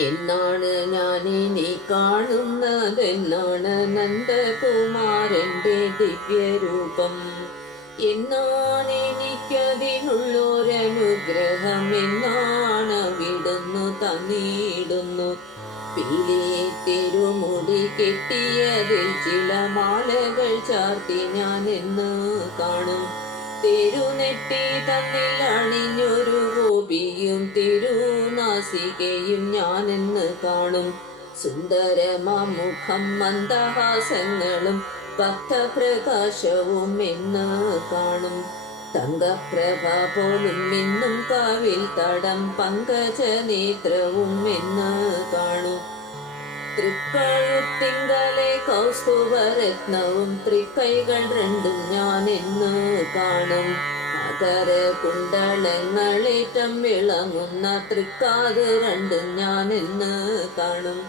എന്നാണ് ഞാനിനി കാണുന്നതെന്നാണ് നന്ദകുമാരന്റെ ദിവ്യരൂപം. എന്നാണ് എനിക്കതിനുള്ളൊരനുഗ്രഹം, എന്നാണ് വിടുന്നു തന്നിടുന്നു. പീലി തിരുമുടി കെട്ടിയതിൽ ചില മാലകൾ ചാർത്തി ഞാൻ എന്ന് കാണും. തിരുനെറ്റി തന്നിൽ അണിഞ്ഞൊരു ഗോപിയും തിരുനാസികയും ഞാനെന്ന് കാണും. സുന്ദരമാമുഖം മന്ദഹാസങ്ങളും ഭക്തപ്രകാശവും എന്ന് കാണും. തങ്കപ്രഭ പോലും ഇന്നും കാവിൽ തടം പങ്കജ നേത്രവും എന്ന് കാണും. തൃക്കഴുത്തിങ്കലെ കൗസ്തുഭരത്നവും തൃക്കൈകൾ രണ്ടും ഞാൻ എന്ന് കാണും. മകര കുണ്ടളങ്ങളേറ്റം വിളങ്ങുന്ന തൃക്കാത് രണ്ടും ഞാൻ എന്ന് കാണും.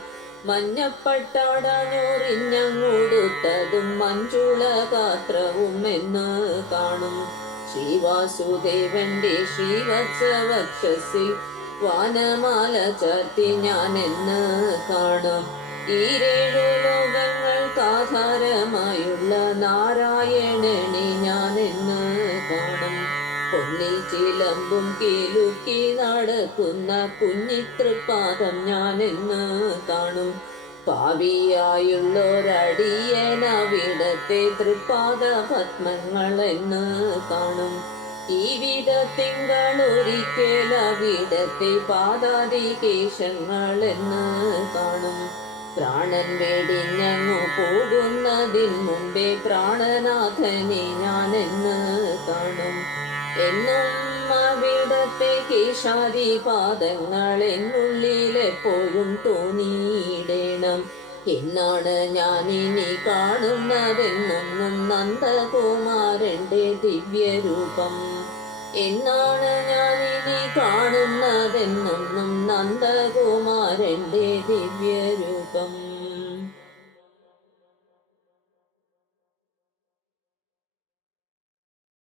മഞ്ഞപ്പട്ടാടഞ്ഞോറിഞ്ഞങ്ങോടുത്തതും മഞ്ജുള ഗാത്രവും എന്ന് കാണും. ശ്രീവാസുദേവന്റെ ശ്രീവത്സവക്ഷസിൽ വാനമാല ചാർത്തി ഞാൻ എന്ന് കാണും. ഈരേഴു ലോകങ്ങൾക്കാധാരമായുള്ള നാരായണനെ ഞാൻ എന്ന് കാണും. പൊന്നിൽ ചിലമ്പും കീലുക്കി നടക്കുന്ന കുഞ്ഞിത്തൃപ്പാദം ഞാൻ എന്ന് കാണും. പാവിയായുള്ളൊരടിയനവിടത്തെ തൃപ്പാദ പത്മങ്ങൾ എന്ന് കാണും. ഈ വിധത്തിങ്കളൊരിക്കൽ അവിടത്തെ പാദാതികേശങ്ങൾ എന്ന് കാണും. പ്രാണൻ വെടിഞ്ഞങ്ങു പോകുന്നതിന് മുമ്പേ പ്രാണനാഥനെ ഞാൻ എന്ന് കാണും. എന്നും അവിടത്തെ കേശാദിപാദങ്ങൾ എന്നുള്ളിലെപ്പോഴും തോന്നിയിടണം. എന്നാണ് ഞാനിനി കാണുന്നതെന്നൊന്നും നന്ദകുമാരന്റെ ദിവ്യരൂപം. എന്നാണ് ഞാനിനി കാണുന്നതെന്നൊന്നും നന്ദകുമാരന്റെ ദിവ്യരൂപം.